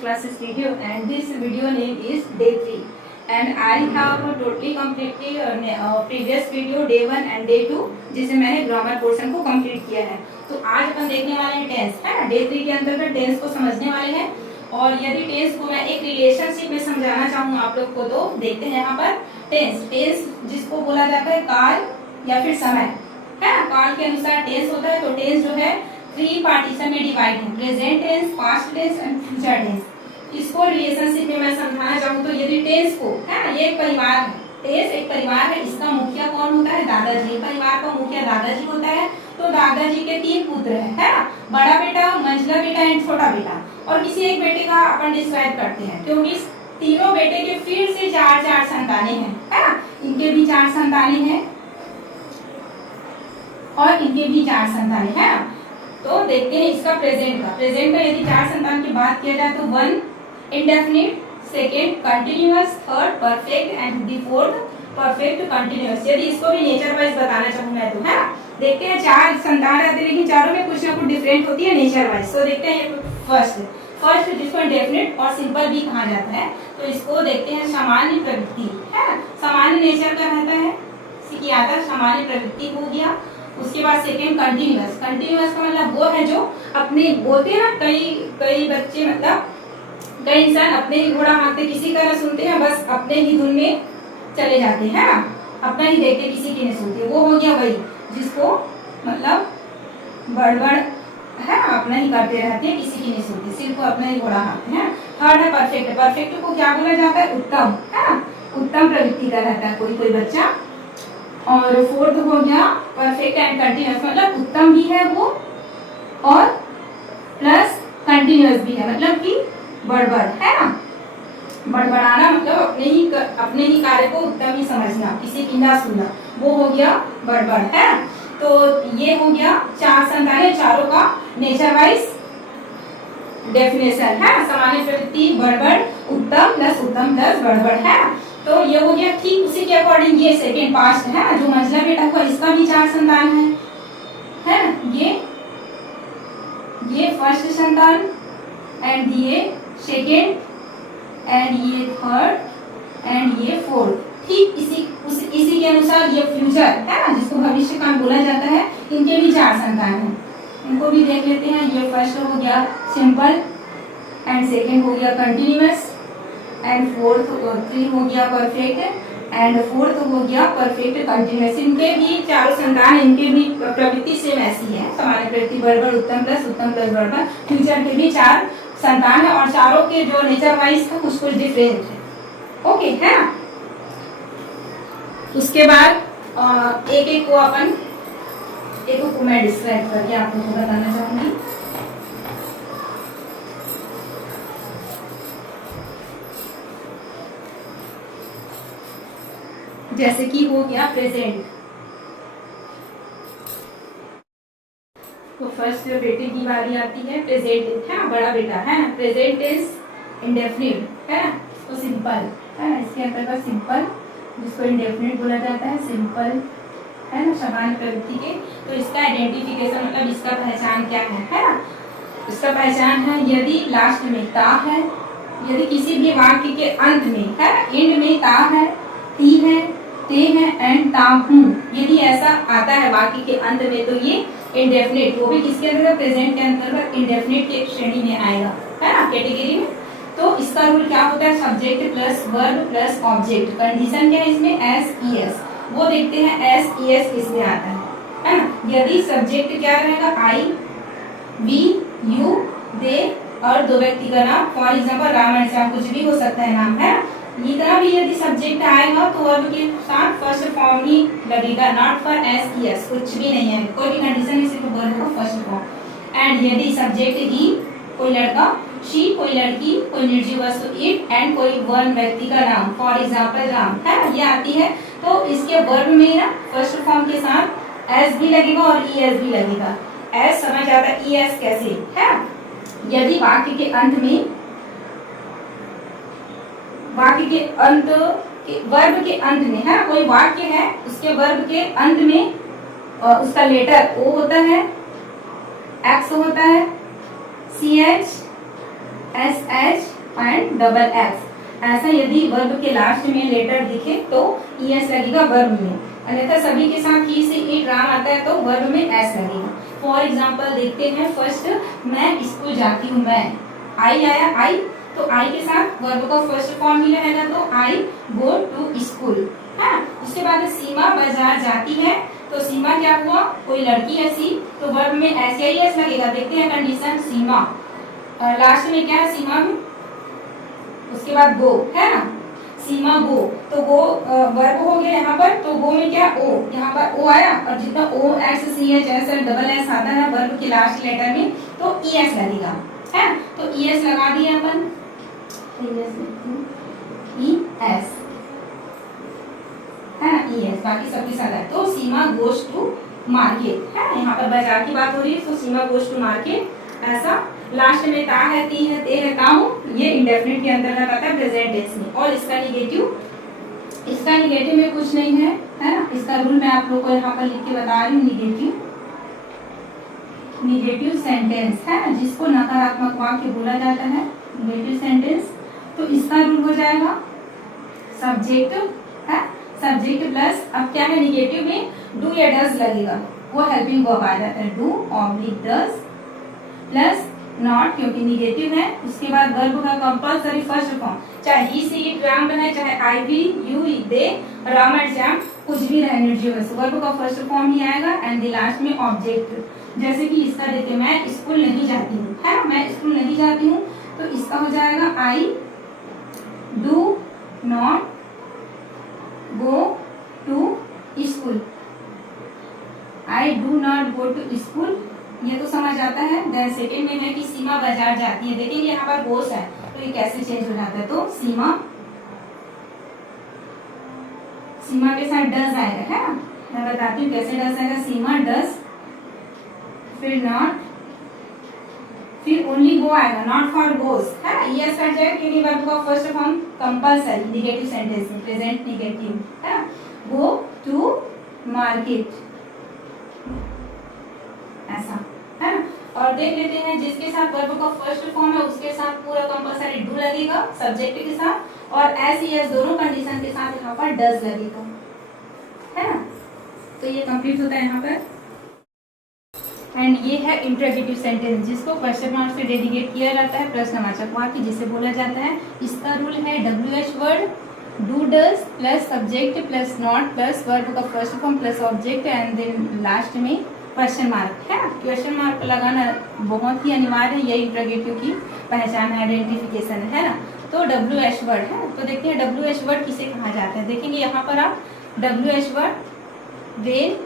classes video, and this video name is day 3, and I have totally completed previous video day 1 and day 2 जिसे मैंने grammar portion को complete किया है। तो आज अपन देखने वाले हैं टेंस, है ना। डे 3 के अंतर्गत टेंस को समझने वाले हैं, और यदि टेंस को मैं एक रिलेशनशिप में समझाना चाहूँ आप लोग को, तो देखते हैं यहाँ पर टेंस जिसको बोला जाता है काल या फिर समय, है ना। काल के अनुसार टेंस होता है। तो टेंस जो है 3 पार्टीशन में डिवाइड है, present tense, past tense and future tense. इसको रिलेशनशिप में मैं समझाना चाहूँ तो यदि टेंस को, है ना, ये एक परिवार है, टेंस एक परिवार है, इसका मुखिया कौन होता है? दादाजी। परिवार का मुखिया दादाजी होता है। तो दादाजी के 3 पुत्र है ना, बड़ा बेटा, मंझला बेटा एंड छोटा बेटा। और किसी एक बेटे का अपन डिस्क्राइब करते हैं, क्योंकि तीनों बेटे के फिर से 4 संतानें हैं, है ना। इनके भी 4 संतानें हैं और इनके भी 4 संतानें हैं। तो देखते हैं इसका प्रेजेंट का यदि 4 संतान की बात किया जाए तो 1 indefinite, second continuous, third perfect and the fourth perfect continuous. यदि इसको भी नेचर वाइज बताना चाहूँ मैं तो, है ना। देखते हैं 4 संतान रहते हैं, लेकिन चारों में कुछ ना कुछ डिफरेंट होती है नेचर वाइज। तो देखते हैं फर्स्ट जिसको इंडेफिनिट और सिंपल भी कहा जाता है। तो इसको देखते हैं सामान्य प्रवृत्ति, है ना। सामान्य नेचर का रहता है, क्या आता है? सामान्य प्रवृत्ति हो गया। उसके बाद सेकेंड कंटिन्यूअस का मतलब वो है जो अपने, बोलते हैं ना, कई बच्चे, मतलब कई इंसान अपने ही घोड़ा हाँकते किसी का ना सुनते हैं, बस अपने ही धुन में चले जाते हैं, अपना ही देखते किसी की नहीं सुनते। वो हो गया वही जिसको मतलब बड़बड़ है, अपना ही करते रहते हैं, किसी की नहीं सुनते, सिर्फ वो अपना ही घोड़ा हाँकते हैं। थर्ड है परफेक्ट को क्या बोला जाता है? उत्तम, है ना। उत्तम प्रवृत्ति का रहता है कोई बच्चा। और फोर्थ हो गया परफेक्ट एंड कंटिन्यूअस, मतलब उत्तम भी है वो और प्लस कंटिन्यूअस भी है, मतलब कि बड़बड़, है ना। बड़बड़ाना मतलब अपने ही कार्य को उत्तम ही समझना, किसी की ना सुनना, वो हो गया बड़बड़, है। तो ये हो गया 4 संतानें, चारों का नेचर वाइज डेफिनेशन, है। सामान्य प्रवृत्ति, बड़बड़, उत्तम प्लस बड़बड़, है। तो ये हो गया। ठीक उसी के अकॉर्डिंग ये सेकेंड पास्ट है, जो मंझला बेटा हुआ, इसका भी 4 संतान है ना। ये फर्स्ट संतान एंड ये सेकेंड एंड ये थर्ड एंड ये फोर्थ। ठीक इसी के अनुसार ये फ्यूचर, है ना, जिसको भविष्य काल बोला जाता है, इनके भी 4 संतान हैं। इनको भी देख लेते हैं। ये फर्स्ट हो गया सिंपल एंड सेकेंड हो गया कंटिन्यूअस एंड फोर्थ 3 हो गया परफेक्ट एंड फोर्थ हो गया परफेक्ट कंटिन्यूअस। इनके भी 4 संतान, इनके भी प्रवृत्ति सेम ऐसी है, सामान्य प्रवृत्ति, बड़बड़, उत्तम प्लस बड़बड़। फ्यूचर के भी 4 संतान है, और चारों के जो नेचर वाइज है कुछ डिफरेंट है। ओके, है ना। उसके बाद एक को मैं डिस्क्राइब करके आप लोगों को बताना चाहूंगी। जैसे कि हो गया प्रेजेंट। तो फर्स्ट बेटे की बारी आती है, प्रेजेंट, है ना, बड़ा बेटा, है ना। प्रेजेंट टेंस इंडेफिनिट, है ना। तो सिंपल, है ना, इसके अंतर्गत सिंपल, जिसको इंडेफिनिट बोला जाता है, सिंपल, है ना, सामान्य प्रवृत्ति के। तो इसका आइडेंटिफिकेशन, मतलब इसका पहचान क्या है ना। इसका पहचान है यदि लास्ट में ता है, यदि किसी भी वाक्य के अंत में, है ना, एंड में ता है, ती है, ते है एंड ता हूं, यदि ऐसा आता है वाक्य के अंत में, तो ये इंडेफिनिट, वो भी किसके अंतर्गत? प्रेजेंट के अंतर्गत इंडेफिनिट की श्रेणी में आएगा, है ना, कैटेगरी में। तो इसका रूल क्या होता है? Subject plus verb plus object. Condition क्या है इसमें? S E S. वो देखते हैं एस ई एस किसमें आता है ना। यदि सब्जेक्ट क्या रहेगा? आई, वी, यू, दे और 2 व्यक्ति का नाम, for example Ram and Shyam, कुछ भी हो सकता है नाम, है। इतना भी यदि सब्जेक्ट आएगा तो वर्ब के साथ फर्स्ट फॉर्म ही लगेगा, not for S E S, कुछ भी नहीं है, कोई भी कंडीशन नहीं, सिर्फ वर्ब का फर्स्ट फॉर्म। एंड यदि सब्जेक्ट ही, कोई लड़का, शी कोई लड़की, कोई निर्जीव वस्तु इट, एंड कोई वन व्यक्ति का नाम, फॉर एग्जाम्पल राम, है, ये आती है। तो इसके वर्ब में ना फर्स्ट फॉर्म के साथ एस भी लगेगा और ई एस भी लगेगा। एस समझ आता है, ई एस कैसे, है। यदि वाक्य के अंत में, वर्ब के अंत में, है, कोई वाक्य है, उसके वर्ब के अंत में उसका लेटर ओ होता है, एक्स होता है, C H, S H and double X. ऐसा यदि वर्ब के लास्ट में लेटर दिखे तो ES लगेगा वर्ब में, अन्यथा सभी के साथ ही से इट राम आता है तो वर्ब में S लगेगा। फॉर एग्जाम्पल देखते हैं, फर्स्ट मैं स्कूल जाती हूँ, मैं आई आया, आई तो आई के साथ वर्ब का फर्स्ट फॉर्म ही रहेगा तो आई गो टू स्कूल है। उसके बाद सीमा बाजार जाती है तो सीमा क्या हुआ, कोई लड़की है सी तो वर्ब में एस या एस लगेगा। देखते हैं कंडीशन, सीमा लास्ट में क्या है सीमा में, उसके बाद गो है ना, सीमा गो तो गो वर्ब हो गया यहाँ पर, तो गो में क्या ओ, यहाँ पर ओ आया और जितना O S C H S L double S आता है वर्ब के लास्ट लेटर में तो ES लगेगा है। तो ES लगा दिया अपन, ES है ना, ES बाकी सबके साथ है। तो सीमा गोज टू मार्केट है, यहाँ पर बाजार की बात हो रही है तो सीमा गोज टू मार्केट। ऐसा लास्ट में ता है, ती है, ते है, ता हूं, ये इंडेफिनिट के अंतर्गत आता है प्रेजेंट टेंस में। और इसका निगेटिव में कुछ नहीं है ना, इसका रूल मैं आप लोग को यहाँ पर लिख के बता रही हूँ। निगेटिव सेंटेंस है ना, जिसको नकारात्मक वाक्य बोला जाता है, निगेटिव सेंटेंस। तो इसका रूल हो जाएगा सब्जेक्ट है, सब्जेक्ट प्लस अब क्या है निगेटिव में डू या डज लगेगा, वो हेल्पिंग वर्ब आ जाता है, do oblique does plus not क्योंकि निगेटिव है। उसके बाद वर्ब का कंपल्सरी फर्स्ट फॉर्म, चाहे ही सी इट राम रहे, चाहे I we you they Ram and Shyam कुछ भी रहे, निर्जीव वर्ब का फर्स्ट फॉर्म ही आएगा एंड द लास्ट में ऑब्जेक्ट। जैसे कि इसका देखिए, मैं स्कूल नहीं जाती हूँ है ना, मैं स्कूल नहीं जाती हूँ तो इसका हो जाएगा I do not go to school, I do not go to school, ये तो समझ आता है। देन सेकेंड में है कि सीमा बाजार जाती है, देखेंगे यहाँ पर गोस है तो ये कैसे चेंज हो जाता है, तो सीमा के साथ डज आएगा है ना, मैं बताती हूँ कैसे डज आएगा, सीमा डज फिर नॉट फिर ओनली गो आएगा, नॉट फॉर गोस है ना, ये कट जाएगा क्योंकि वर्ब का first form compulsory negative sentence में प्रेजेंट निगेटिव है ना, गो टू मार्केट ऐसा है ना। और देख लेते हैं जिसके साथ वर्ब का फर्स्ट फॉर्म है उसके साथ पूरा कंपल्सरी डू लगेगा सब्जेक्ट के साथ, और एस एस दोनों कंडीशन के साथ यहाँ पर डज लगेगा है ना। तो ये कंप्लीट होता है यहाँ पर। एंड ये है इंटरोगेटिव सेंटेंस जिसको क्वेश्चन मार्क से डेडिकेट किया जाता है, प्रश्नवाचक वाक्य जिसे बोला जाता है। इसका रूल है WH word do does plus subject plus not plus verb का first form plus object and then last में क्वेश्चन मार्क है। क्वेश्चन मार्क लगाना बहुत ही अनिवार्य है, यही इंटरोगेटिव की पहचान है, आइडेंटिफिकेशन है ना। तो WH वर्ड है, तो देखते हैं WH वर्ड किसे कहा जाता है। देखेंगे यहाँ पर आप WH word when,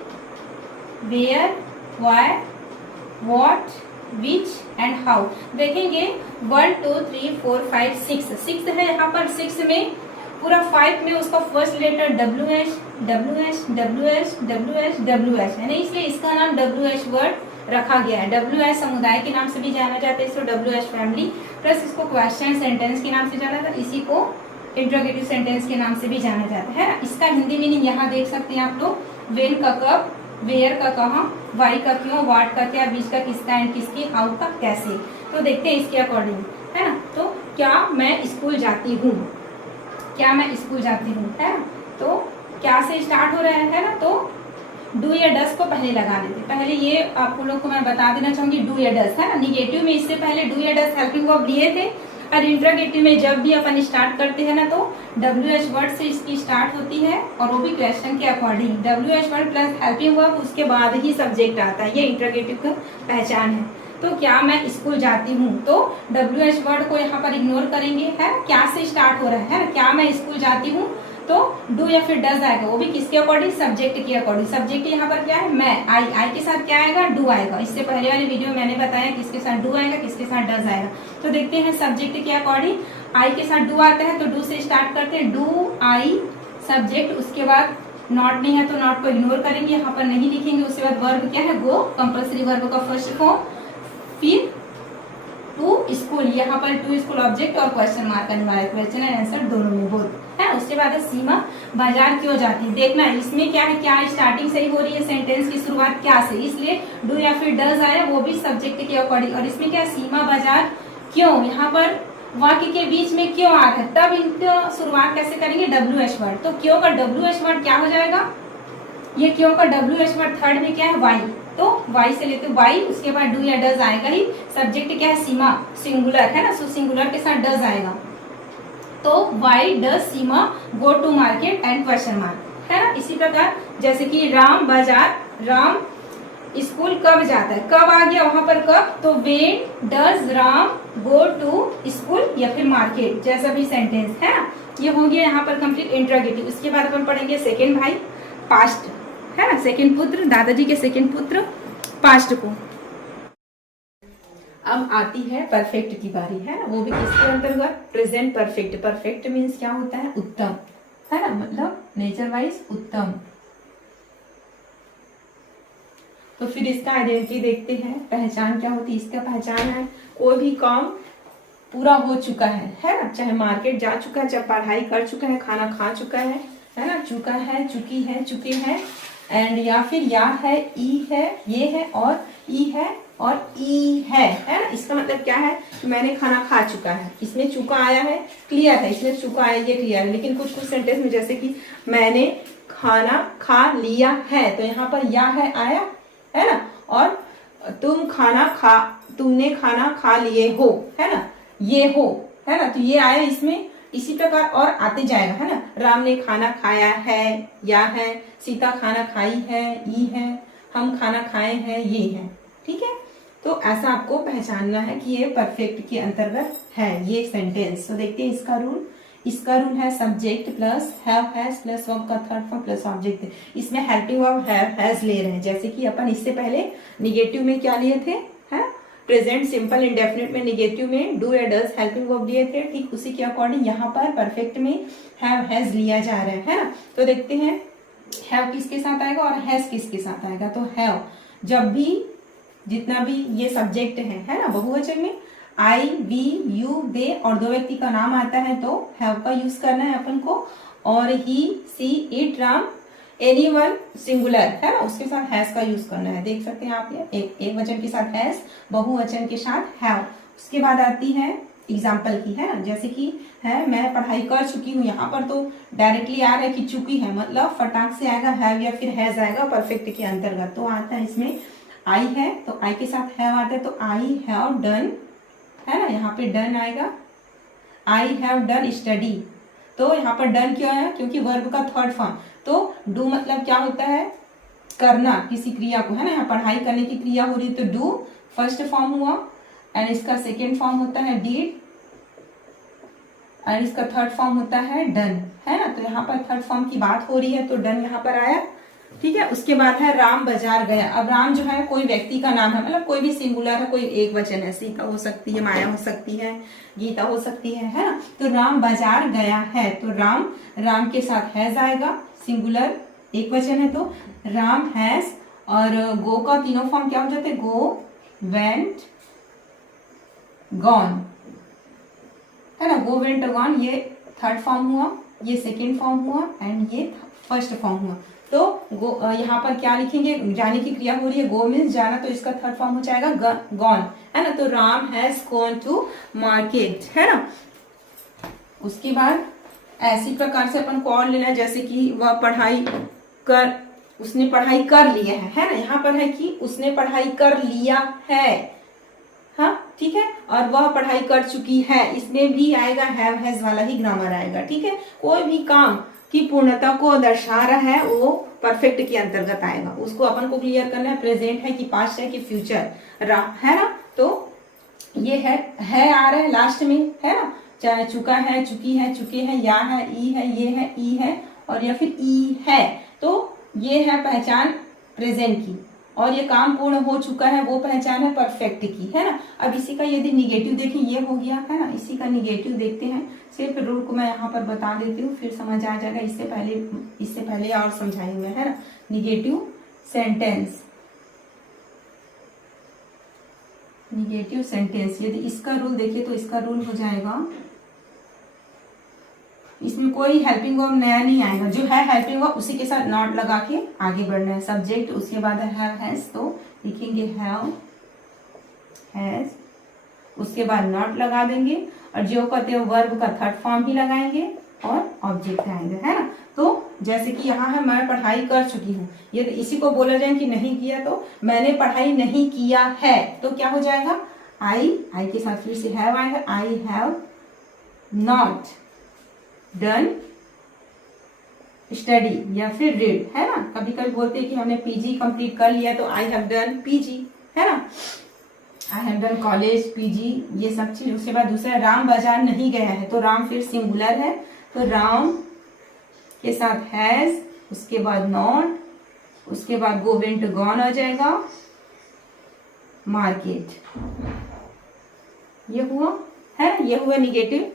where, why, what, which and how. देखेंगे 1 2 3 4 5 6 है यहाँ पर, 6 में पूरा 5 में उसका first letter WH WH WH WH WH है ना, इसलिए इसका नाम WH वर्ड रखा गया है। WH समुदाय के नाम से भी जाना जाता है इसको, WH फैमिली, प्लस इसको क्वेश्चन सेंटेंस के नाम से जाना जाता है, इसी को इंटरोगेटिव सेंटेंस के नाम से भी जाना जाता है ना। इसका हिंदी मीनिंग यहाँ देख सकते हैं आप लोग, वेन का कब, वेयर का कहाँ, वाई का क्यों, वाट का क्या, बीच का किसका एंड किसकी, हाउ का कैसे। तो देखते हैं इसके अकॉर्डिंग है ना। तो क्या मैं स्कूल जाती हूँ, क्या मैं स्कूल जाती हूँ है ना, तो क्या से स्टार्ट हो रहा है ना, तो डू या डस को पहले लगा देते। पहले ये आप लोग को मैं बता देना चाहूंगी डू या डस है ना, निगेटिव में इससे पहले डू या डस हेल्पिंग वर्ब लिए थे, और इंटरोगेटिव में जब भी अपन स्टार्ट करते हैं ना तो WH वर्ड से इसकी स्टार्ट होती है, और वो भी क्वेश्चन के according WH word plus helping verb, उसके बाद ही सब्जेक्ट आता है, ये इंटरोगेटिव का पहचान है। तो क्या मैं स्कूल जाती हूँ, तो WH वर्ड को यहाँ पर इग्नोर करेंगे है, क्या से स्टार्ट हो रहा है ना, क्या मैं स्कूल जाती हूँ, तो डू या फिर डज आएगा, वो भी किसके अकॉर्डिंग, सब्जेक्ट के अकॉर्डिंग। सब्जेक्ट यहाँ पर क्या है, मैं, आई के साथ क्या आएगा, डू आएगा। इससे पहले वाली वीडियो में मैंने बताया किसके साथ डू आएगा किसके साथ डज आएगा। तो देखते हैं सब्जेक्ट के अकॉर्डिंग, आई के साथ डू आता है तो डू से स्टार्ट करते हैं, डू आई सब्जेक्ट, उसके बाद नॉट नहीं है तो नॉट को इग्नोर करेंगे, यहाँ पर नहीं लिखेंगे। उसके बाद वर्ब क्या है, गो, कंपल्सरी वर्ब का फर्स्ट फॉर्म, फिर टू स्कूल, यहाँ पर टू स्कूल ऑब्जेक्ट और क्वेश्चन मार्क अनिवार्य, क्वेश्चन एंड आंसर दोनों में बोथ है। उसके बाद है सीमा बाजार क्यों जाती है, देखना इसमें क्या है, क्या स्टार्टिंग सही हो रही है, सेंटेंस की शुरुआत क्या से, इसलिए डू या फिर डज आया, वो भी सब्जेक्ट के अकॉर्डिंग। और इसमें क्या, सीमा बाजार क्यों, यहाँ पर वाक्य के बीच में क्यों आ रहा है, तब इनका शुरुआत कैसे करेंगे, WH वर्ड। तो क्यों का WH वर्ड क्या हो जाएगा, ये क्यों का WH वर्ड थर्ड में क्या है, वाई, तो वाई से लेते वाई, उसके बाद डू या डज आएगा ही। सब्जेक्ट क्या है, सीमा, सिंगुलर है ना, सो सिंगुलर के साथ डज आएगा। तो why does Seema go to market and question mark, है ना। इसी प्रकार जैसे कि राम बाजार, राम स्कूल कब जाता है, कब आ गया वहां पर कब, तो when does Ram go to school या फिर मार्केट, जैसा भी सेंटेंस है ना। ये हो गया यहाँ पर कंप्लीट इंट्रोगेटिव। उसके बाद अपन पढ़ेंगे सेकेंड भाई, पास्ट, है ना, सेकेंड पुत्र, दादाजी के सेकेंड पुत्र पास्ट को। अब आती है परफेक्ट की बारी, है ना, वो भी किसके अंतर्गत, प्रेजेंट परफेक्ट। परफेक्ट मीन्स क्या होता है, उत्तम, है ना, मतलब नेचर वाइज उत्तम। तो फिर इसका आइडेंटिटी देखते हैं, पहचान क्या होती है। इसका पहचान है कोई भी काम पूरा हो चुका है ना, चाहे मार्केट जा चुका है, चाहे पढ़ाई कर चुका है, खाना खा चुका है ना, चुका है, चुकी है, चुके हैं, एंड या फिर या है, ई है, ये है, और ई है, और ई है ना। इसका मतलब क्या है कि मैंने खाना खा चुका है, इसमें चुका आया है, क्लियर है, इसमें चुका आया, ये क्लियर है। लेकिन कुछ कुछ सेंटेंस में जैसे कि मैंने खाना खा लिया है, तो यहाँ पर या है आया, है ना, और तुमने खाना खा लिए हो, है ना, ये हो, है ना, तो ये आया इसमें। इसी प्रकार और आते जाएगा, है ना, राम ने खाना खाया है, या है, सीता खाना खाई है, ई है, हम खाना खाए हैं, ये है, ठीक है। तो ऐसा आपको पहचानना है कि ये परफेक्ट के अंतर्गत है ये सेंटेंस। तो देखते हैं इसका रूल। इसका रूल है subject plus have has plus verb का थर्ड फॉर्म प्लस ऑब्जेक्ट। इसमें हेल्पिंग वर्ब हैव हैज ले रहे हैं, जैसे कि अपन इससे पहले निगेटिव में क्या लिए थे, है प्रेजेंट सिंपल इंडेफिनिट में निगेटिव में डू या डज हेल्पिंग वर्ब लिए थे, ठीक उसी के अकॉर्डिंग यहाँ पर परफेक्ट में हैव हैज लिया जा रहा है ना। तो देखते हैं हैव किसके साथ आएगा और हैज किसके साथ आएगा। तो हैव जब भी जितना भी ये सब्जेक्ट है ना, बहुवचन में आई, वी, यू, दे और दो व्यक्ति का नाम आता है तो हैव का यूज करना है अपन को। और ही, सी, इट, राम, एनीवन सिंगुलर है ना, उसके साथ हैज का यूज करना है। देख सकते हैं आप ये एक वचन के साथ हैज, बहुवचन के साथ हैव। उसके बाद आती है एग्जाम्पल की, है ना, जैसे कि है मैं पढ़ाई कर चुकी हूँ, यहाँ पर तो डायरेक्टली आ रहा है कि चुकी है, मतलब फटाक से आएगा हैव या फिर हैज आएगा परफेक्ट के अंतर्गत। तो आता है इसमें आई है तो आई के साथ हैव आता है, तो आई हैव डन, है ना, यहाँ पे डन आएगा, आई हैव डन स्टडी। तो यहाँ पर डन क्यों आया, क्योंकि वर्ब का थर्ड फॉर्म। तो डू मतलब क्या होता है, करना किसी क्रिया को, है ना, यहाँ पढ़ाई करने की क्रिया हो रही है तो डू फर्स्ट फॉर्म हुआ, एंड इसका सेकेंड फॉर्म होता है डीड, एंड इसका थर्ड फॉर्म होता है डन, है ना। तो यहाँ पर थर्ड फॉर्म की बात हो रही है तो डन यहाँ पर आया, ठीक है। उसके बाद है राम बाजार गया। अब राम जो है कोई व्यक्ति का नाम है, मतलब कोई भी सिंगुलर है, कोई एक वचन है, सीता हो सकती है, माया हो सकती है, गीता हो सकती है ना। तो राम बाजार गया है तो राम के साथ हैज आएगा, सिंगुलर एक वचन है तो राम हैज। और गो का तीनों फॉर्म क्या हो जाते हैं, गो, वेंट, गॉन, है ना, गो, वेंट, गॉन, ये थर्ड फॉर्म हुआ, ये सेकेंड फॉर्म हुआ, एंड ये फर्स्ट फॉर्म हुआ। तो गो यहाँ पर क्या लिखेंगे, जाने की क्रिया हो रही है, गो मीन्स जाना, तो इसका थर्ड फॉर्म हो जाएगा गॉन, है ना। तो Ram has gone to market, है ना। उसके बाद ऐसी प्रकार से अपन को और लेना, जैसे कि वह उसने पढ़ाई कर लिया है ना, यहाँ पर है कि उसने पढ़ाई कर लिया है, हाँ ठीक है, और वह पढ़ाई कर चुकी है, इसमें भी आएगा हैव हैज वाला ही ग्रामर आएगा, ठीक है। कोई भी काम की पूर्णता को दर्शा रहा है वो परफेक्ट के अंतर्गत आएगा, उसको अपन को क्लियर करना है, प्रेजेंट है कि पास्ट है कि फ्यूचर है ना। तो ये है आ रहा है लास्ट में, है ना, चाहे चुका है, चुकी है, चुके हैं, या है, ई है, ये है, ई है, और या फिर ई है। तो ये है पहचान प्रेजेंट की, और ये काम पूर्ण हो चुका है वो पहचान है परफेक्ट की, है ना। अब इसी का यदि निगेटिव देखें, ये हो गया, है ना, इसी का निगेटिव देखते हैं। सिर्फ रूल को मैं यहाँ पर बता देती हूँ, फिर समझ आ जाएगा, इससे पहले और समझाई मैं, है ना। निगेटिव सेंटेंस, निगेटिव सेंटेंस यदि इसका रूल देखिए तो इसका रूल हो जाएगा, इसमें कोई हेल्पिंग वर्ब नया नहीं आएगा, जो है हेल्पिंग वर्ब उसी के साथ नॉट लगा के आगे बढ़ना है। सब्जेक्ट, उसके बाद है हैव हैज, तो लिखेंगे हैव हैज, उसके बाद नॉट लगा देंगे और जो कहते हैं वर्ब का थर्ड फॉर्म ही लगाएंगे और ऑब्जेक्ट आएंगे, है ना। तो जैसे कि यहाँ है मैं पढ़ाई कर चुकी हूँ, यदि इसी को बोला जाए कि नहीं किया तो मैंने पढ़ाई नहीं किया है, तो क्या हो जाएगा आई के साथ फिर से हैव आएगा, I have not done study या फिर रीड, है ना। कभी कभी बोलते हैं कि हमने पीजी कंप्लीट कर लिया तो आई हैव डन पीजी, है ना। I have done college PG ये सब चीज। उसके बाद दूसरा राम बाजार नहीं गया है, तो राम फिर सिंगुलर है, तो राम के साथ हैज, उसके बाद नॉट, उसके बाद गो वेंट गॉन आ जाएगा, मार्केट, ये हुआ, है ये हुआ negative.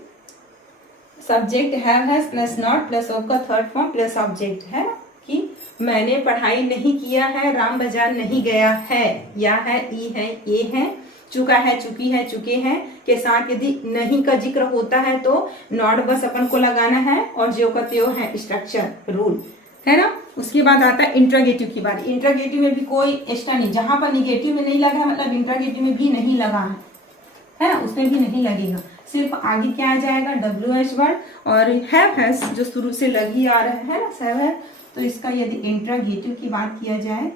Subject have has plus not plus verb का थर्ड फॉर्म प्लस ऑब्जेक्ट, है ना, कि मैंने पढ़ाई नहीं किया है, राम बाजार नहीं गया है, या है, ई है, ये है, चुका है, चुकी है, चुके हैं के साथ यदि नहीं का जिक्र होता है तो नॉट बस अपन को लगाना है और जो का त्यो है स्ट्रक्चर रूल, है ना। उसके बाद आता है इंट्रोगेटिव की बात। इंट्रोगेटिव में भी कोई एक्स्ट्रा नहीं, जहां पर निगेटिव में नहीं लगा है मतलब इंट्रोगेटिव में भी नहीं लगा है ना, उसमें भी नहीं लगेगा। सिर्फ आगे क्या आ जाएगा WH वर्ड और हैव हैज जो शुरू से लग ही आ रहा है ना, हैव है। तो इसका यदि इंट्रोगेटिव की बात किया जाए,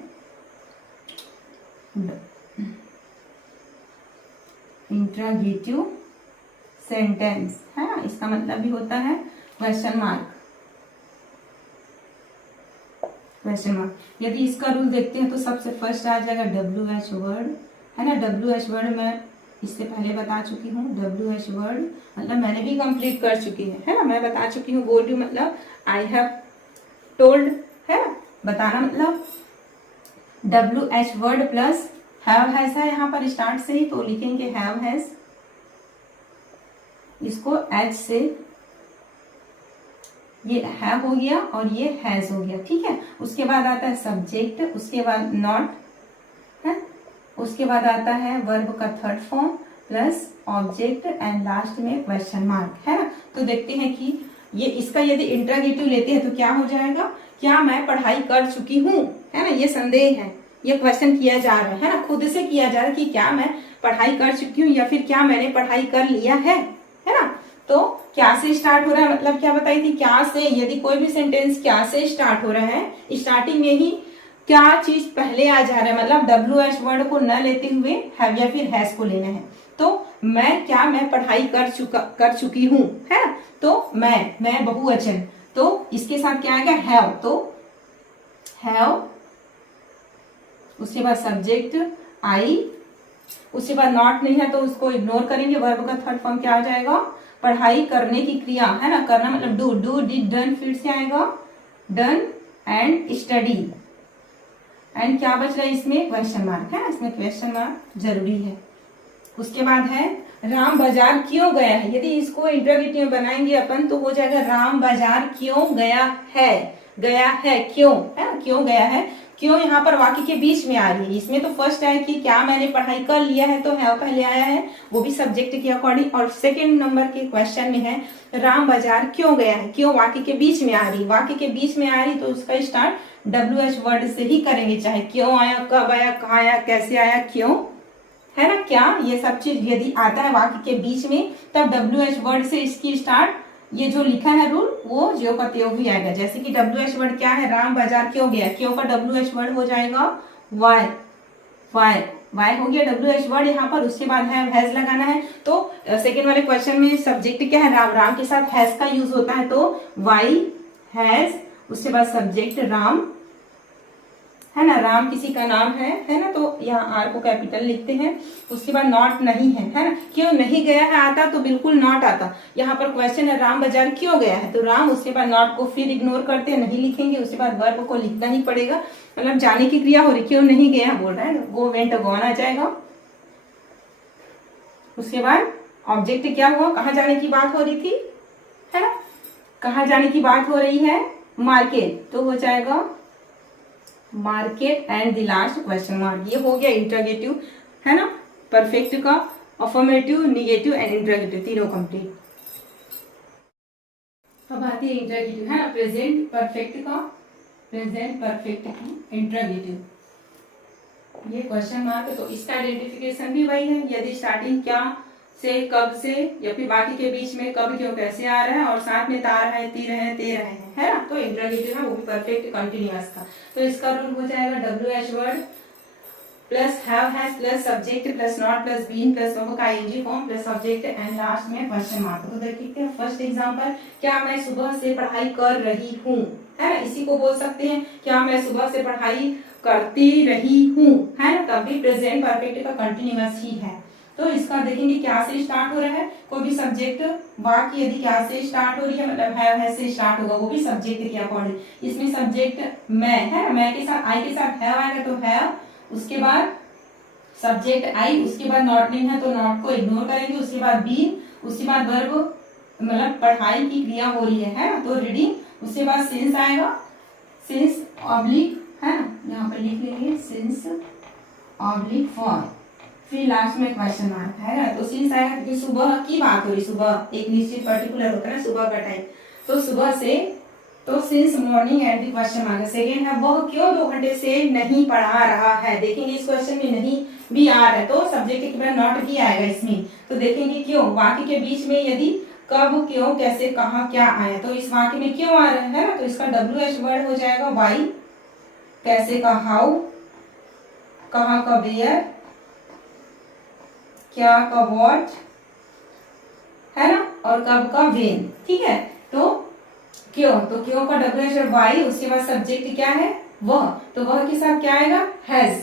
इंट्रोगेटिव सेंटेंस, है ना, इसका मतलब भी होता है क्वेश्चन मार्क, क्वेश्चन मार्क। यदि इसका रूल देखते हैं तो सबसे फर्स्ट आ जाएगा WH वर्ड, है ना। WH वर्ड में इससे पहले बता चुकी हूँ, WH वर्ड मतलब मैंने भी कंप्लीट कर चुकी है ना, मैं बता चुकी हूँ। बोल रही मतलब आई हैव टोल्ड, है ना, बताना मतलब WH word plus have has है यहाँ पर स्टार्ट से ही, तो लिखेंगे हैव हैज, इसको एच से ये हैव हो गया और ये हैज हो गया, ठीक है। उसके बाद आता है सब्जेक्ट, उसके बाद नॉट, है, उसके बाद आता है वर्ब का third form plus object and last में क्वेश्चन मार्क, है ना। तो देखते हैं कि ये इसका यदि इंट्रोगेटिव लेते हैं तो क्या हो जाएगा, क्या मैं पढ़ाई कर चुकी हूँ, है ना, ये संदेह है, ये क्वेश्चन किया जा रहा है ना, खुद से किया जा रहा है कि क्या मैं पढ़ाई कर चुकी हूँ या फिर क्या मैंने पढ़ाई कर लिया है ना। तो क्या से स्टार्ट हो रहा है, मतलब क्या बताई थी, क्या से। यदि कोई भी सेंटेंस क्या से स्टार्ट हो रहा है, स्टार्टिंग में ही क्या चीज पहले आ जा रहा है, मतलब WH वर्ड को न लेते हुए हैव या फिर हैज को लेना है। तो मैं पढ़ाई कर चुकी हूँ, है ना। तो मैं बहुवचन, तो इसके साथ क्या आएगा हैव, तो हैव, उसके बाद सब्जेक्ट आई, उसके बाद नॉट नहीं है तो उसको इग्नोर करेंगे। वर्ब का थर्ड फॉर्म क्या आ जाएगा, पढ़ाई करने की क्रिया, है ना, करना मतलब डू डिड डन, फिर से आएगा डन एंड स्टडी, एंड क्या बच रहा है इसमें क्वेश्चन मार्क, है ना, इसमें क्वेश्चन मार्क जरूरी है। उसके बाद है राम बाजार क्यों गया है। यदि इसको इंटरोगेटिव में बनाएंगे अपन तो हो जाएगा राम बाजार क्यों गया है क्यों, है ना, क्यों गया है। क्यों यहाँ पर वाक्य के बीच में आ रही है। इसमें तो फर्स्ट है कि क्या मैंने पढ़ाई कर लिया है, तो है पहले आया है, वो भी सब्जेक्ट के अकॉर्डिंग। और सेकंड नंबर के क्वेश्चन में है राम बाजार क्यों गया है, क्यों वाक्य के बीच में आ रही, वाक्य के बीच में आ रही तो उसका स्टार्ट WH वर्ड से ही करेंगे, चाहे क्यों आया, कब आया, कहाँ आया, कैसे आया, क्यों, है ना, क्या, ये सब चीज यदि आता है वाक्य के बीच में तब WH वर्ड से इसकी स्टार्ट, ये जो लिखा है रूल वो ज्यो का त्यों भी आएगा। जैसे कि WH वर्ड क्या है, राम बाजार क्यों गया, क्यों का WH वर्ड हो जाएगा वाई, वाई हो गया WH वर्ड यहाँ पर। उसके बाद है हैज लगाना है, तो सेकेंड वाले क्वेश्चन में सब्जेक्ट क्या है राम, राम के साथ हैज का यूज होता है, तो वाई हैज, उसके बाद सब्जेक्ट राम, है ना, राम किसी का नाम है ना, तो यहाँ आर को कैपिटल लिखते हैं। उसके बाद नॉट नहीं है ना, क्यों नहीं गया है आता तो बिल्कुल नॉट आता। यहाँ पर क्वेश्चन है राम बाजार क्यों गया है, तो राम, उसके बाद नॉट को फिर इग्नोर करते हैं, नहीं लिखेंगे। उसके बाद वर्ब को लिखना ही पड़ेगा, मतलब जाने की क्रिया हो रही, क्यों नहीं गया बोल रहा है, गो वेंट गॉन आ जाएगा। उसके बाद ऑब्जेक्ट क्या हुआ, कहाँ जाने की बात हो रही थी, है ना, कहाँ जाने की बात हो रही है, मार्केट, तो हो जाएगा market and the last question mark. ये हो गया इंटरोगेटिव, है ना, परफेक्ट का, अफर्मेटिव, निगेटिव एंड इंटरोगेटिव तीनों कंप्लीट। अब आती है इंटरोगेटिव, है ना, प्रेजेंट परफेक्ट का, प्रेजेंट परफेक्ट की इंटरोगेटिव, ये क्वेश्चन मार्क है तो इसका आइडेंटिफिकेशन भी वही है। यदि स्टार्टिंग क्या से, कब से, या फिर बाकी के बीच में कब क्यों कैसे आ रहा है, और साथ में ता रहा है, ती रहे हैं, ते रहे हैं, है ना। तो इंट्रोगेटिव है वो भी परफेक्ट कंटिन्यूअस का। तो इसका रूल हो जाएगा WH word plus have has plus subject plus not plus been plus verb का ING form plus subject and last में क्वेश्चन मार्क। तो देखिए फर्स्ट एग्जांपल, क्या मैं सुबह से पढ़ाई कर रही हूँ, है ना, इसी को बोल सकते हैं क्या मैं सुबह से पढ़ाई करती रही हूँ, है ना, तब भी प्रेजेंट परफेक्ट का कंटिन्यूअस ही है। तो इसका देखेंगे क्या से स्टार्ट हो रहा है, कोई भी सब्जेक्ट वाक्य यदि क्या से स्टार्ट हो रही है मतलब है से स्टार्ट होगा, वो भी सब्जेक्ट के अकॉर्डिंग। इसमें सब्जेक्ट मैं है, मैं के साथ आई के साथ है आएगा तो है, उसके बाद सब्जेक्ट आई, उसके बाद नॉट नेम है तो नॉट को इग्नोर करेंगे, उसके बाद बीन, उसके बाद वर्ब मतलब पढ़ाई की क्रिया हो रही है ना, तो रीडिंग, उसके बाद सिंस आएगा, सिंस ऑब्लिक, है ना, यहाँ पर लिख लेंगे सिंस ऑब्लिक फॉर, फिर लास्ट में क्वेश्चन मार्क, है ना। तो सिंस आएगा क्योंकि सुबह की बात हो रही, सुबह एक निश्चित पर्टिकुलर होता है ना सुबह का टाइम, तो सुबह से, तो since morning at the question mark. Second है वह क्यों 2 घंटे से नहीं पढ़ा रहा है, देखेंगे इस क्वेश्चन में नहीं भी आ रहा है तो सब्जेक्ट के बाद नॉट भी आएगा इसमें। तो देखेंगे क्यों, वाक्य के बीच में यदि कब क्यों कैसे कहाँ क्या आया, तो इस वाक्य में क्यों आ रहा है ना, तो इसका WH वर्ड हो जाएगा वाई, कैसे का हाउ, कहाँ का वेयर, क्या का व्हाट, है ना, और कब का वेन, ठीक है। तो क्यों, तो क्यों का WH वर्ड वाई, उसके बाद सब्जेक्ट क्या है वह, तो वह के साथ क्या आएगा हैज,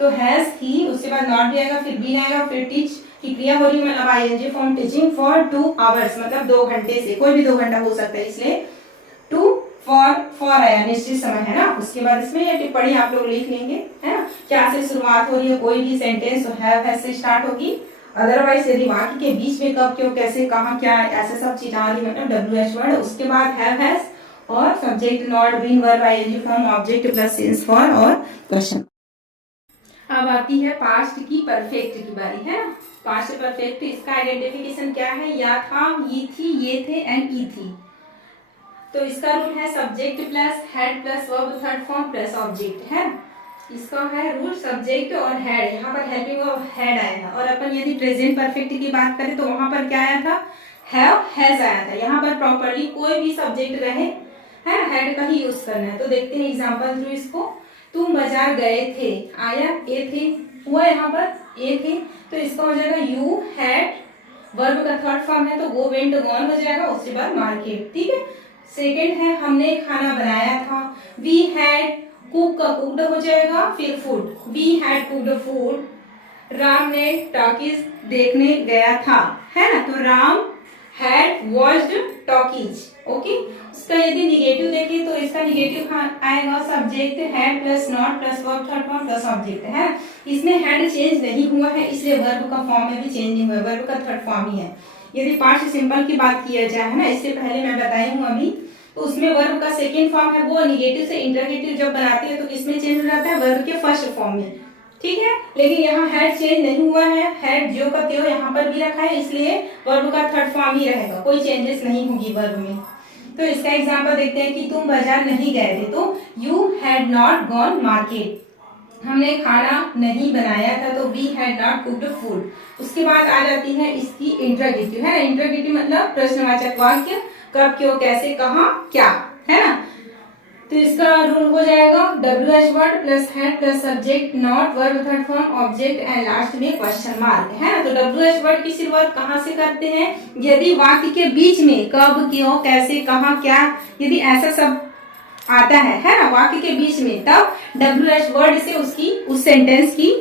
तो हैज ही, उसके बाद नॉट भी आएगा, फिर बीन आएगा, फिर टीच की क्रिया हो रही है मतलब ING form teaching for 2 hours मतलब 2 घंटे से, कोई भी 2 घंटा हो सकता है इसलिए 2 फॉर आया निश्चित समय, है ना। उसके बाद इसमें ये टिप्पणी आप लोग लिख लेंगे, है ना, क्या से शुरुआत हो रही है कोई भी सेंटेंस तो हैव हैज से स्टार्ट होगी, अदरवाइज यदि वाक्य के बीच में कब क्यों कैसे कहाँ क्या ऐसे सब चीज आ रही मतलब WH वर्ड, उसके बाद हैव हैज और subject not been verb ING form object plus since for और क्वेश्चन। अब आती है पास्ट की परफेक्ट की बारी, है ना। पास्ट परफेक्ट इसका आइडेंटिफिकेशन क्या है, या था, ये थी, ये थे एंड ई थी। तो इसका रूल है subject plus head plus verb third form plus object, है। इसका है रूल सब्जेक्ट और हेड, यहाँ पर हेल्पिंग वर्ब हेड आया है, और अपन यदि प्रेजेंट परफेक्ट की बात करें तो वहां पर क्या आया था, हैव हैज आया था। यहाँ पर प्रॉपरली कोई भी सब्जेक्ट रहे, है, हेड का ही यूज करना है। तो देखते हैं एग्जाम्पल थ्रू इसको, तुम बाजार गए थे, आया ए थे, हुआ यहाँ पर ए थे, तो इसका हो जाएगा यू हैड, वर्ब का थर्ड फॉर्म है तो गो वेंट गॉन हो जाएगा, उसके बाद मार्केट, ठीक है। सेकेंड है हमने खाना बनाया था, वी हैड, कुक का कुकड हो जाएगा, फिर food, we had cooked food, Ram ने टॉकीज देखने गया था, है ना, तो Ram had watched talkies, okay. उसका यदि निगेटिव देखें तो इसका निगेटिव आएगा subject had plus not plus verb third form plus object, है। इसमें हैड चेंज नहीं हुआ है इसलिए वर्ब का फॉर्म में भी चेंज नहीं हुआ, वर्ब का थर्ड फॉर्म ही है। यदि पास्ट सिंपल की बात किया जाए, है ना, इससे पहले मैं बताई हूँ अभी, तो उसमें वर्ब का सेकेंड फॉर्म है वो निगेटिव से इंटरगेटिव जब बनाती है तो किसमें चेंज हो जाता है, वर्ब के फर्स्ट फॉर्म में, ठीक है। लेकिन यहाँ हेड चेंज नहीं हुआ है, हेड जो का त्यो यहाँ पर भी रखा है इसलिए वर्ब का थर्ड फॉर्म ही रहेगा, कोई चेंजेस नहीं होगी वर्ब में। तो इसका एग्जांपल देखते हैं कि तुम बाजार नहीं गए थे, तो you had not gone market, हमने खाना नहीं बनाया था तो we had not cooked food. उसके बाद आ जाती है इसकी इंटरगेटिव, है ना, इंटरगेटिव मतलब प्रश्नवाचक वाक्य, कब क्यों कैसे कहाँ क्या, है ना। तो इसका रूल हो जाएगा WH word plus head plus subject not verb third form object and last में क्वेश्चन मार्क, है ना। तो WH वर्ड की शुरुआत कहाँ से करते हैं, यदि वाक्य के बीच में कब क्यों कैसे कहाँ क्या यदि ऐसा सब आता है ना, वाक्य के बीच में, तब WH वर्ड से उसकी उस सेंटेंस की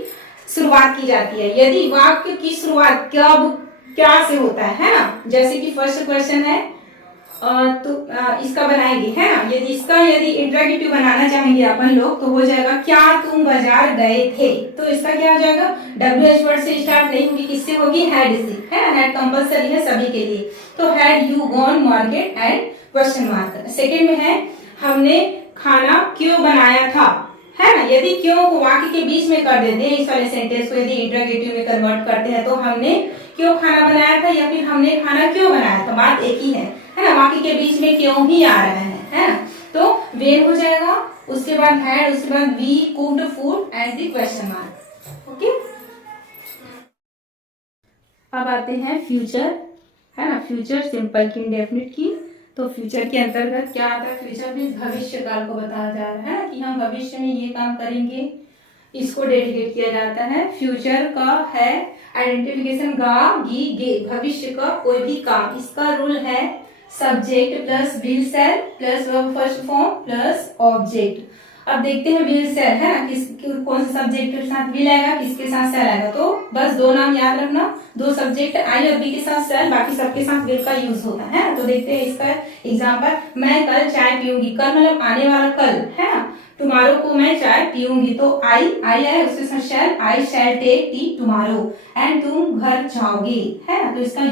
शुरुआत की जाती है। यदि वाक्य की शुरुआत कब क्या से होता है ना, जैसे कि फर्स्ट क्वेश्चन है तो इसका बनाएंगे, है ना। यदि इंटरगेटिव बनाना चाहेंगे अपन लोग तो हो जाएगा क्या तुम बाजार गए थे, तो इसका क्या हो जाएगा, WH वर्ड से स्टार्ट नहीं होगी, किससे होगी, हैड से, है ना, हैड कंपल्सरी है सभी के लिए। तो had you gone market and question mark. Second में है हमने खाना क्यों बनाया था, है ना। यदि क्यों को वाक्य के बीच में कर देते हैं, इस वाले सेंटेंस को यदि इंटरगेटिव में कन्वर्ट करते हैं तो हमने क्यों खाना बनाया था या फिर हमने खाना क्यों बनाया था, बात एक ही है ना, वाक्य के बीच में क्यों ही आ रहा है ना। तो वेन हो जाएगा, उसके बाद हैड, उसके बाद we cooked food and the question mark, okay. अब आते हैं फ्यूचर, है ना, फ्यूचर सिंपल की इंडेफिनिट की। तो फ्यूचर के अंतर्गत क्या आता है, फ्यूचर मीन्स भविष्य काल को बताया जा रहा है कि हम भविष्य में ये काम करेंगे, इसको डेडिकेट किया जाता है। फ्यूचर का है आइडेंटिफिकेशन गा गी गे, भविष्य का कोई भी काम। इसका रूल है subject plus will shall plus verb first form plus object. अब देखते हैं विल सेल, है ना, कौन से सब्जेक्ट के साथ विल आएगा, किसके साथ सेल आएगा। तो बस दो नाम याद रखना, दो सब्जेक्ट आई और बी के साथ सेल, बाकी सबके साथ विल का यूज होता है। तो देखते हैं इसका एग्जांपल, मैं कल चाय पीऊंगी। कल मतलब आने वाला कल, है ना। टुमारो को मैं चाय पीऊंगी, तो आई आए उसके साथ shall, I shall take tea tomorrow. And तुम घर जाओगे, है ना, तो इसका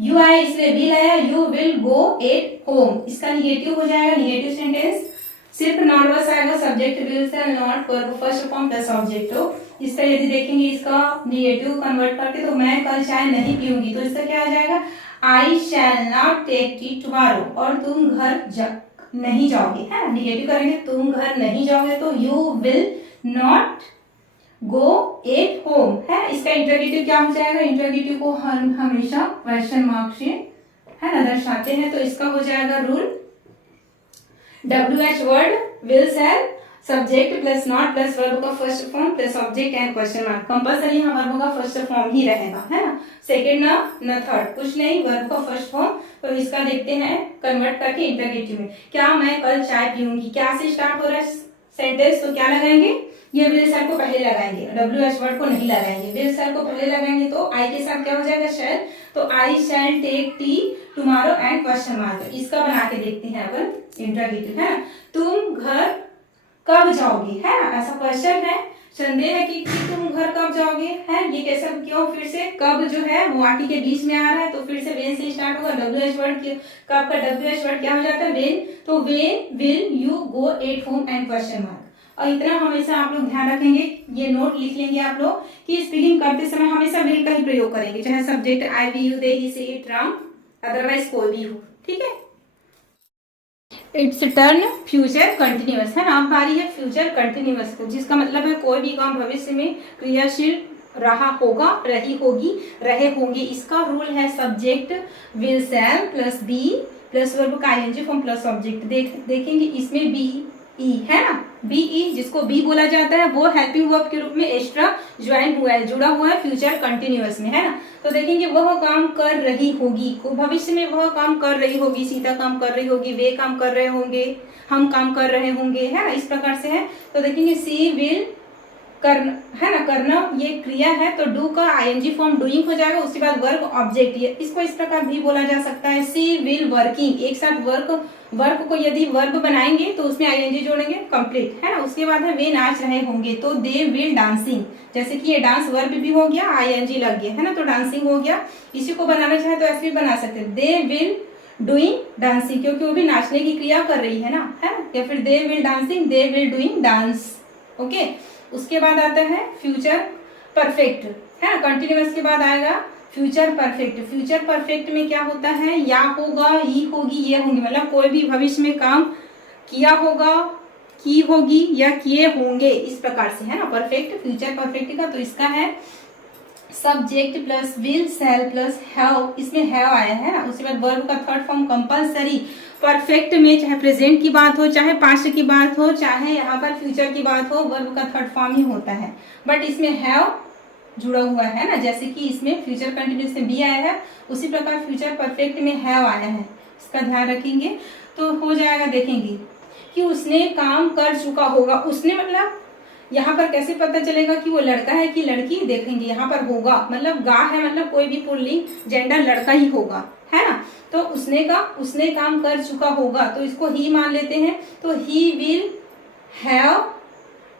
यू आया इसलिए विल आया, you will go at home. इसका निगेटिव हो जाएगा, निगेटिव सेंटेंस सिर्फ नॉट बस आएगा, subject will say not verb first form plus object. हो इसका यदि देखेंगे इसका निगेटिव कन्वर्ट करके, तो मैं कल चाय नहीं पीऊंगी, तो इसका क्या आ जाएगा, I shall not take tea tomorrow. और तुम घर नहीं जाओगे, है ना, निगेटिव करेंगे, तुम घर नहीं जाओगे, तो you will not go at home, है। इसका इंटरगेटिव क्या हो जाएगा, इंटरगेटिव को हम हमेशा क्वेश्चन मार्क से, है ना, दर्शाते हैं। तो इसका हो जाएगा rule WH word will shall subject plus not plus verb का first form plus object and question mark. Compulsory यहाँ वर्ब का फर्स्ट फॉर्म ही रहेगा, है ना, सेकंड ना न थर्ड, कुछ नहीं, वर्ब का फर्स्ट फॉर्म। तो इसका देखते हैं कन्वर्ट करके इंटरगेटिव में, क्या मैं कल चाय पीऊंगी, क्या से स्टार्ट हो रहा है सेंटेंस, तो क्या लगाएंगे, ये विल सेल को पहले लगाएंगे, WH वर्ड को नहीं लगाएंगे, विल सेल को पहले लगाएंगे। तो आई के साथ क्या हो जाएगा, शैल, तो I shall take tea tomorrow and question mark. इसका बना के देखते हैं अपन इंटरगेटिव, है ना, तुम घर कब जाओगे, है ना, ऐसा क्वेश्चन है, संदेह है कि तुम घर कब जाओगे, है, ये कैसा, क्यों, फिर से कब जो है वो आटी के बीच में आ रहा है, तो फिर से वेन से स्टार्ट होगा, WH वर्ड कब का WH वर्ड क्या हो जाता है, वेन, तो when will you go at home and question mark. और इतना हमेशा आप लोग ध्यान रखेंगे, ये नोट लिख लेंगे आप लोग कि स्पीकिंग करते समय हमेशा विल का ही प्रयोग करेंगे, चाहे subject I we you they he she it Ram, otherwise कोई भी हो, ठीक है। इट्स टर्न फ्यूचर कंटिन्यूअस, है ना, अब बारी है फ्यूचर कंटिन्यूअस को, जिसका मतलब है कोई भी काम भविष्य में क्रियाशील रहा होगा, रही होगी, रहे होंगे। इसका रूल है subject will shall plus be plus verb का आईएनजी फॉर्म प्लस ऑब्जेक्ट। देखेंगे इसमें बी ई, है ना, बी ई जिसको बी बोला जाता है, वो हेल्पिंग वर्ब के रूप में एक्स्ट्रा ज्वाइन हुआ है, जुड़ा हुआ है फ्यूचर कंटिन्यूअस में, है ना। तो देखेंगे वह काम कर रही होगी, भविष्य में वह काम कर रही होगी, सीता काम कर रही होगी, वे काम कर रहे होंगे, हम काम कर रहे होंगे, है ना, इस प्रकार से है। तो देखेंगे सी विल करना, है ना, करना ये क्रिया है, तो डू का आईएनजी फॉर्म डूइंग हो जाएगा, उसके बाद वर्क ऑब्जेक्ट, ये इसको इस प्रकार भी बोला जा सकता है, सी विल वर्किंग, एक साथ वर्क को यदि वर्ब बनाएंगे तो उसमें आईएनजी जोड़ेंगे, कंप्लीट, है ना। उसके बाद है वे नाच रहे होंगे, तो दे विल डांसिंग, जैसे कि ये डांस वर्ब भी हो गया, आईएनजी लग गया, है ना, तो डांसिंग हो गया। इसी को बनाना चाहे तो ऐसे भी बना सकते हैं, दे विल डूइंग डांसिंग, क्योंकि वो भी नाचने की क्रिया कर रही है ना, है ना, या फिर they will dancing, they will doing dance, okay. उसके बाद आता है फ्यूचर परफेक्ट, है ना, कंटिन्यूअस के बाद आएगा फ्यूचर परफेक्ट। फ्यूचर परफेक्ट में क्या होता है, या होगा, ही होगी, ये होंगे, मतलब कोई भी भविष्य में काम किया होगा, की होगी या किए होंगे, इस प्रकार से, है ना, परफेक्ट फ्यूचर परफेक्ट का। तो इसका है subject plus will shall plus have, इसमें हैव आया है ना, उसके बाद वर्ब का थर्ड फॉर्म कंपलसरी। परफेक्ट में चाहे प्रेजेंट की बात हो, चाहे पास्ट की बात हो, चाहे यहाँ पर फ्यूचर की बात हो, वर्ब का थर्ड फॉर्म ही होता है, बट इसमें हैव जुड़ा हुआ है ना, जैसे कि इसमें फ्यूचर कंटिन्यूअस में भी आया है, उसी प्रकार फ्यूचर परफेक्ट में हैव आया है, इसका ध्यान रखेंगे तो हो जाएगा। देखेंगे कि उसने काम कर चुका होगा, उसने मतलब यहाँ पर कैसे पता चलेगा कि वो लड़का है कि लड़की, देखेंगे यहाँ पर होगा, मतलब गा है, मतलब कोई भी पुल्लिंग जेंडर लड़का ही होगा, है ना। तो उसने काम कर चुका होगा, तो इसको ही मान लेते हैं, तो ही विल हैव,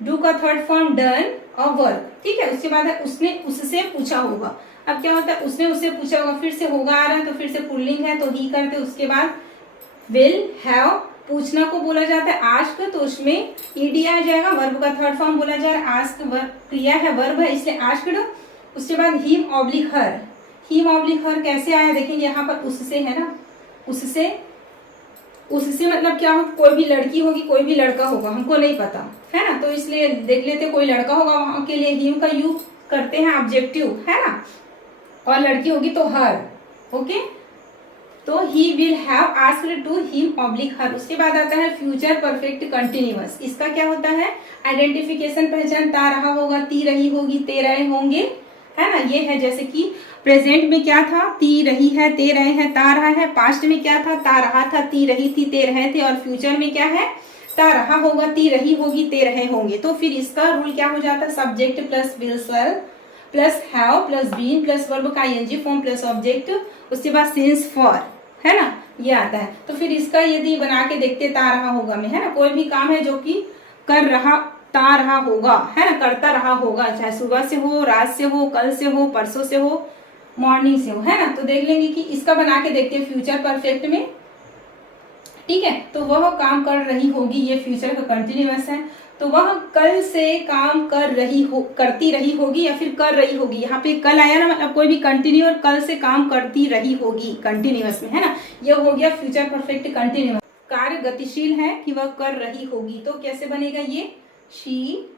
डू का थर्ड फॉर्म डन और वर्क, ठीक है। उसके बाद है उसने उससे पूछा होगा, अब क्या होता है, उसने उससे पूछा होगा, फिर से होगा आ रहा है, तो फिर से पुल्लिंग है तो ही करते, उसके बाद विल हैव, पूछना को बोला जाता है आस्क, तो उसमें ईडी आ जाएगा, वर्ब का थर्ड फॉर्म बोला जा रहा है, आस्क क्रिया है, वर्ब है, इसलिए आस्क्ड। उसके बाद हिम ऑब्लिक हर, हिम ऑब्लिक हर कैसे आया, देखेंगे यहाँ पर उससे, है ना, उससे मतलब क्या हो, कोई भी लड़की होगी, कोई भी लड़का होगा, हमको नहीं पता, है ना, तो इसलिए देख लेते कोई लड़का होगा, वहां के लिए हिम का यूज करते हैं ऑब्जेक्टिव, है ना। और लड़की होगी तो हर, ओके। तो he will have asked to him oblique her. उसके बाद आता है फ्यूचर परफेक्ट कंटिन्यूअस। इसका क्या होता है, आइडेंटिफिकेशन पहचान, ता रहा होगा, ती रही होगी, ते रहे होंगे, है ना। ये है जैसे कि प्रेजेंट में क्या था, ती रही है, ते रहे हैं, ता रहा है। पास्ट में क्या था, ता रहा था, ती रही थी, ते रहे थे। और फ्यूचर में क्या है, ता रहा होगा, ती रही होगी, ते रहे होंगे। तो फिर इसका रूल क्या हो जाता है, subject plus will shall plus have plus been plus verb का आईएनजी फॉर्म प्लस ऑब्जेक्ट, उसके बाद सिंस फॉर, है ना, ये आता है। तो फिर इसका यदि बना के देखते ता रहा होगा में, है ना, कोई भी काम है जो कि कर रहा, ता रहा होगा, है ना, करता रहा होगा, चाहे सुबह से हो, रात से हो, कल से हो, परसों से हो, मॉर्निंग से हो, है ना। तो देख लेंगे कि इसका बना के देखते हैं फ्यूचर परफेक्ट में, ठीक है। तो वह काम कर रही होगी, ये फ्यूचर का कंटिन्यूअस है। तो वह कल से काम कर रही हो, करती रही होगी या फिर कर रही होगी। यहाँ पे कल आया ना, मतलब कोई भी कंटिन्यू, और कल से काम करती रही होगी कंटिन्यूअस में, है ना। यह हो गया फ्यूचर परफेक्ट कंटिन्यूअस। कार्य गतिशील है कि वह कर रही होगी, तो कैसे बनेगा ये, शी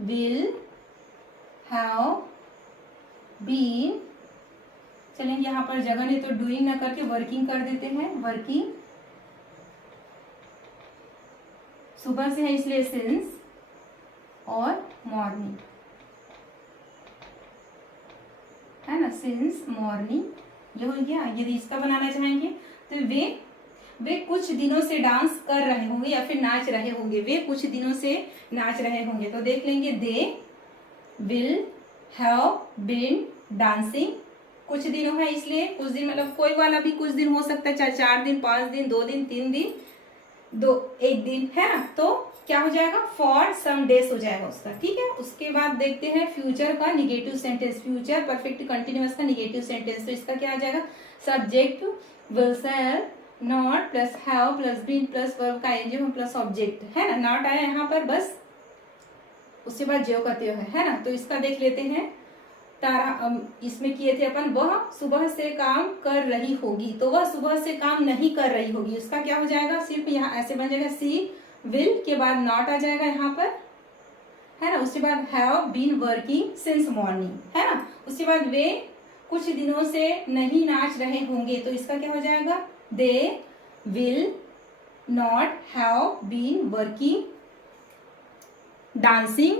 विल हैव बीन, चलेंगे यहाँ पर जगह नहीं तो डूइंग ना करके वर्किंग कर देते हैं, वर्किंग, सुबह से है इसलिए सिंस, और मॉर्निंग, है ना, सिंस मॉर्निंग, ये हो गया। यदि इसका बनाना चाहेंगे तो वे कुछ दिनों से डांस कर रहे होंगे या फिर नाच रहे होंगे, वे कुछ दिनों से नाच रहे होंगे। तो देख लेंगे, they will have been dancing, कुछ दिनों है इसलिए कुछ दिन, मतलब कोई वाला भी कुछ दिन हो सकता है, चाहे 4 दिन, 5 दिन, 2 दिन, 3 दिन, 1 दिन, है ना। तो क्या हो जाएगा, फॉर सम डेज हो जाएगा उसका, ठीक है। उसके बाद देखते हैं फ्यूचर का negative sentence, future perfect continuous का निगेटिव सेंटेंस। तो इसका क्या आ जाएगा, subject will shall not plus have plus been plus verb का आईएनजी प्लस ऑब्जेक्ट, है ना। नॉट आया यहाँ पर बस, उसके बाद जो करते हुए, है ना। तो इसका देख लेते हैं, तारा इसमें किए थे अपन, वह सुबह से काम कर रही होगी, तो वह सुबह से काम नहीं कर रही होगी। उसका क्या हो जाएगा, सिर्फ यहाँ ऐसे बन जाएगा, सी विल के बाद नॉट आ जाएगा यहाँ पर, है ना। उसके बाद have been working since morning, है ना। उसके बाद वे कुछ दिनों से नहीं नाच रहे होंगे, तो इसका क्या हो जाएगा, they will not have been working dancing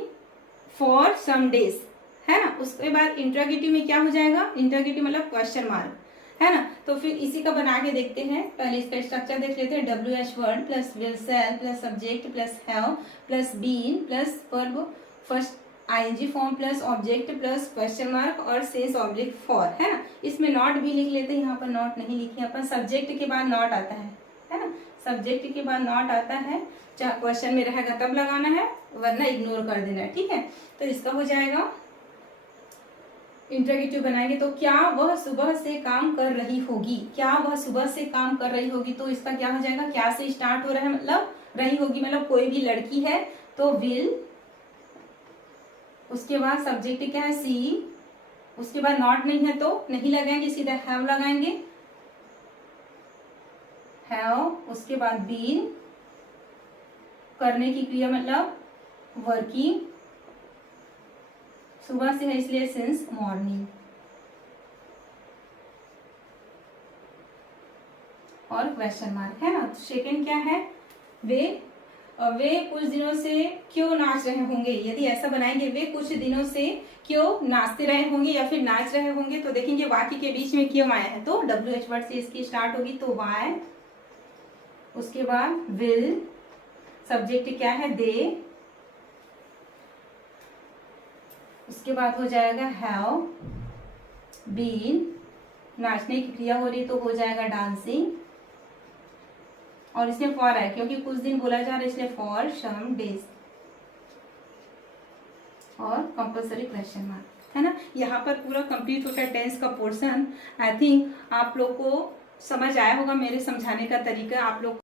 for some days, है ना। उसके बाद इंट्रोगेटिव में क्या हो जाएगा, इंट्रोगेटिव मतलब क्वेश्चन मार्क, है ना। तो फिर इसी का बना के देखते हैं, पहले इसका स्ट्रक्चर देख लेते हैं, WH1 plus will shall plus subject plus have plus been plus verb first ING form plus object plus question mark और सेंस ऑब्लिक फॉर, है ना। इसमें नॉट भी लिख लेते हैं, यहाँ पर नॉट नहीं लिखी अपन, सब्जेक्ट के बाद नॉट आता है ना, सब्जेक्ट के बाद नॉट आता है, चाहे क्वेश्चन में रहेगा तब लगाना है, वरना इग्नोर कर देना है, ठीक है। तो इसका हो जाएगा, इंट्रोगेटिव बनाएंगे तो क्या वह सुबह से काम कर रही होगी, क्या वह सुबह से काम कर रही होगी। तो इसका क्या हो जाएगा, क्या से स्टार्ट हो रहा है, मतलब रही होगी, मतलब कोई भी लड़की है तो विल, उसके बाद सब्जेक्ट क्या है, सी, उसके बाद नॉट नहीं है तो नहीं लगाएंगे, सीधा हैव लगाएंगे, हैव, उसके बाद बीन, करने की क्रिया मतलब वर्किंग, सुबह से है इसलिए सिंस मॉर्निंग, और क्वेश्चन मार्क, है ना। तो सेकंड क्या है, वे कुछ दिनों से क्यों नाच रहे होंगे। यदि ऐसा बनाएंगे, वे कुछ दिनों से क्यों नाचते रहे होंगे या फिर नाच रहे होंगे, तो देखेंगे वाक्य के बीच में क्यों आया है, तो WH वर्ड से इसकी स्टार्ट होगी, तो वाई, उसके बाद विल, सब्जेक्ट क्या है, दे, उसके बाद हो जाएगा हैव बीन, नाचने की क्रिया हो रही तो हो जाएगा डांसिंग, और इसमें फॉर है क्योंकि कुछ दिन बोला जा रहा है इसलिए फॉर सम डेज, और कंपल्सरी क्वेश्चन मार्क, है ना। यहाँ पर पूरा कंप्लीट होता है टेंस का पोर्शन। आई थिंक आप लोग को समझ आया होगा मेरे समझाने का तरीका, आप लोग